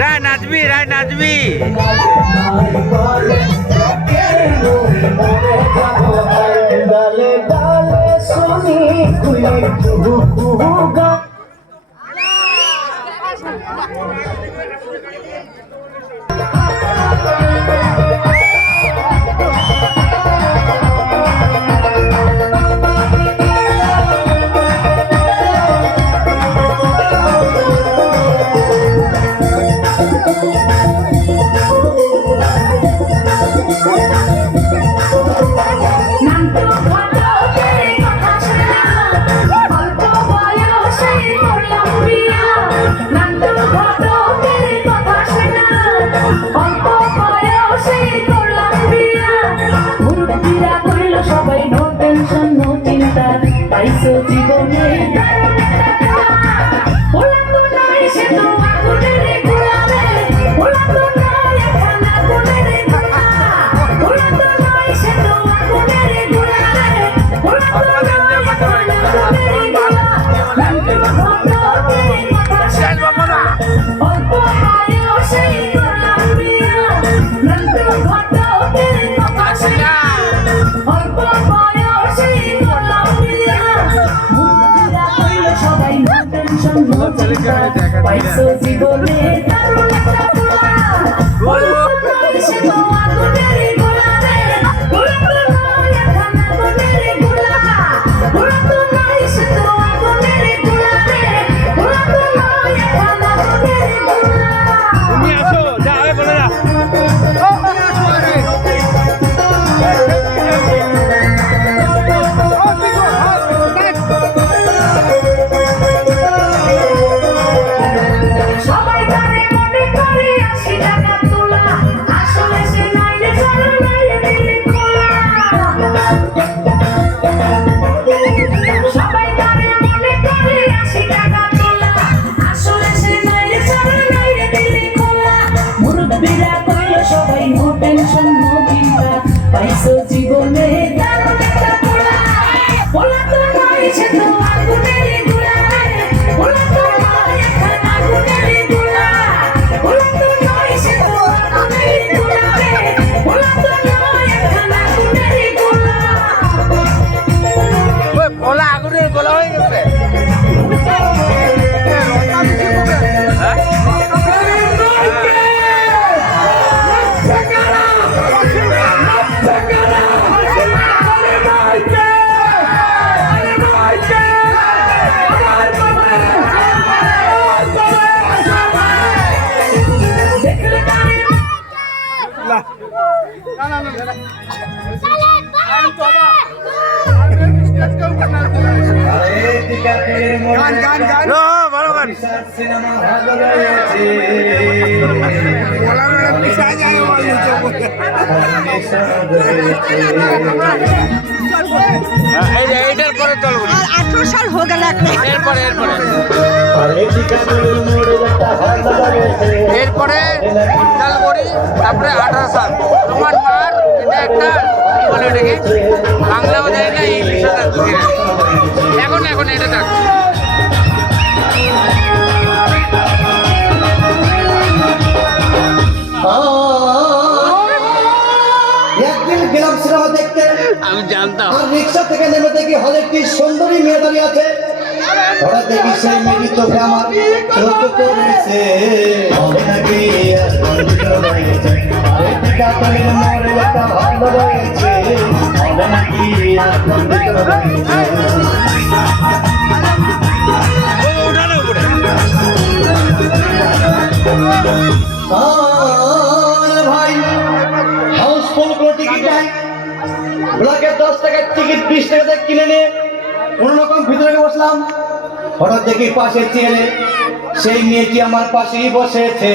রায় নাচবি রায় নাচবি সবাই no tension no চিন্তা পাইছো জীবনে ওলা তো নাই সে তো আগুনের গোলাপে ওলা তো নাই এখন আগুনের গোলা ওলা তো নাই সে তো আগুনের গোলাপে ওলা তো নাই এখন আগুনের গোলা অল্প বয়সে করলাম বিয়া নন্দ ঘটকের কথা শোনা অল্প বয়সে করলাম বিয়া মুক্তিরা কইল সবাই নো টেনশন নো চিন্তা পাইছো জীবনে দারুণ একটা পোলা ওলা তো নাই সে তো আগুনের গোলা রে ওলা তো নাই এখন আগুনের গোলা ওলা তো নাই সে তো আগুনের গোলা রে ওলা তো নাই এখন আগুনের গোলা তুমি আসো যা আরে বলে না সবাই তারে মনে করে 80 টাকা তোলা আসলে সে নাইলে চলে নাইলে দিলে খোলা সবাই তারে মনে করে 80 টাকা তোলা আসলে সে নাইলে চলে নাইলে দিলে খোলা মুরব্বিরা কইল সবাই নো টেনশন নো চিন্তা পাইছো জীবনে দারুণ একটা পোলা পোলা তো নাই সে তো আগুনের গোলা পোলা তো নাই এখন আগুনের গোলা পোলা তো নাই সে তো আগুনের গোলা পোলা তো নাই এখন আগুনের গোলা ওই ভোলা আগুনের গোলা হয়ে গেছে ভালো গান সিনেমা ভালো রয়েছে এইটার পরে চলবো আর 18 সাল হয়ে গেল এরপরে উত্তালগড়ি তারপরে 18 সাল আমার মার এটা একটা কি বলে এটাকে বাংলাও যায় না ইংলিশও জানতে এখন এটা দেখ একদিন গেলাম সিনেমা দেখতে আমি জানতাম আর রিক্সা থেকে নেমে দেখি হলে একটি সুন্দরী মেয়ে দাঁড়িয়ে আছে হঠাৎ দেখি সেই মেয়েটি চোখে আমার চোখ করেছে হবে নাকি আর বন্ধু রয়েছে আরে টিকা করে মরে একটা ভালো রয়েছে হবে নাকি আর বন্ধু রয়েছে উঠানো উপরে ভাই হাউসফুল কোনো টিকিট নাই ব্লকের 10 টাকার টিকিট 20 টাকা দিয়ে কিনে নিয়ে কোনো রকম ভিতরে বসলাম হঠাৎ দেখি পাশে চেয়ারে সেই মেয়েটি আমার পাশেই বসেছে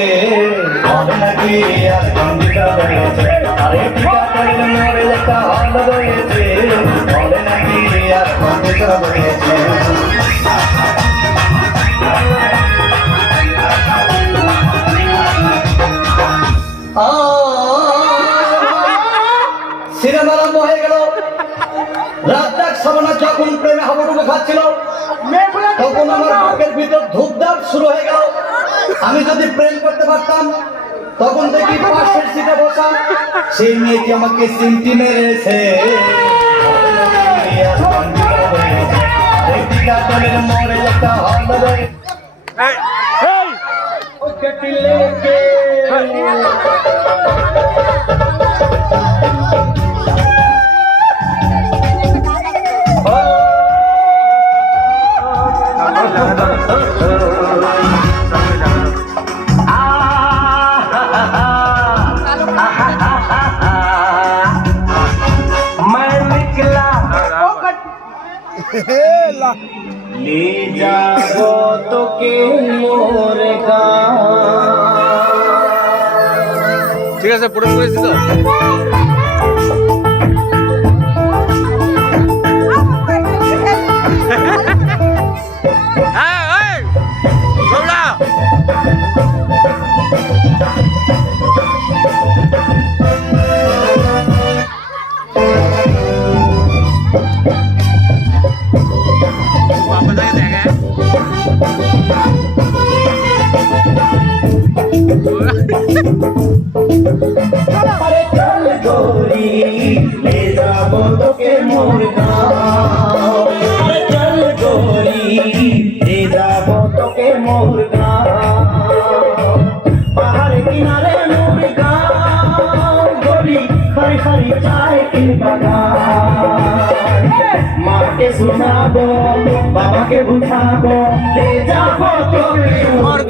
হবে নাকি আর বন্ধুটা রয়েছে আরে টিকা করে মরে একটা ভালো রয়েছে হবে নাকি আর বন্ধুটা রয়েছে সিনেমার আরম্ভ হয়ে গেল। রাত এক সমানা যখন প্রেমে হাবুডুবু খাচ্ছিল, তখন আমার বুকের ভিতর ধূপধাপ শুরু হয়ে গেল। আমি যদি প্রেম করতে পারতাম, তখন দেখি পাশের সিটে বসা সেই মেয়েটি আমাকে সিমটি মেরেছে। মোড়ে একটা হলদে ले जाबो তোকে মোর গান। ঠিক আছে, পুরো করেছি তো। হ্যাঁ, এই, গৌড়া। वापस आके देखा अरे चल गोरी ले जाबो তোকে মোর গান। अरे चल गोरी ले जाबो তোকে মোর গান। পাহাড় কিনারে মোর গান, গোরি খাই খাই চায় কি বাগান। মাকে শোনাবো, বাবাকে বুঝাবো, ले जाबो তোকে মোর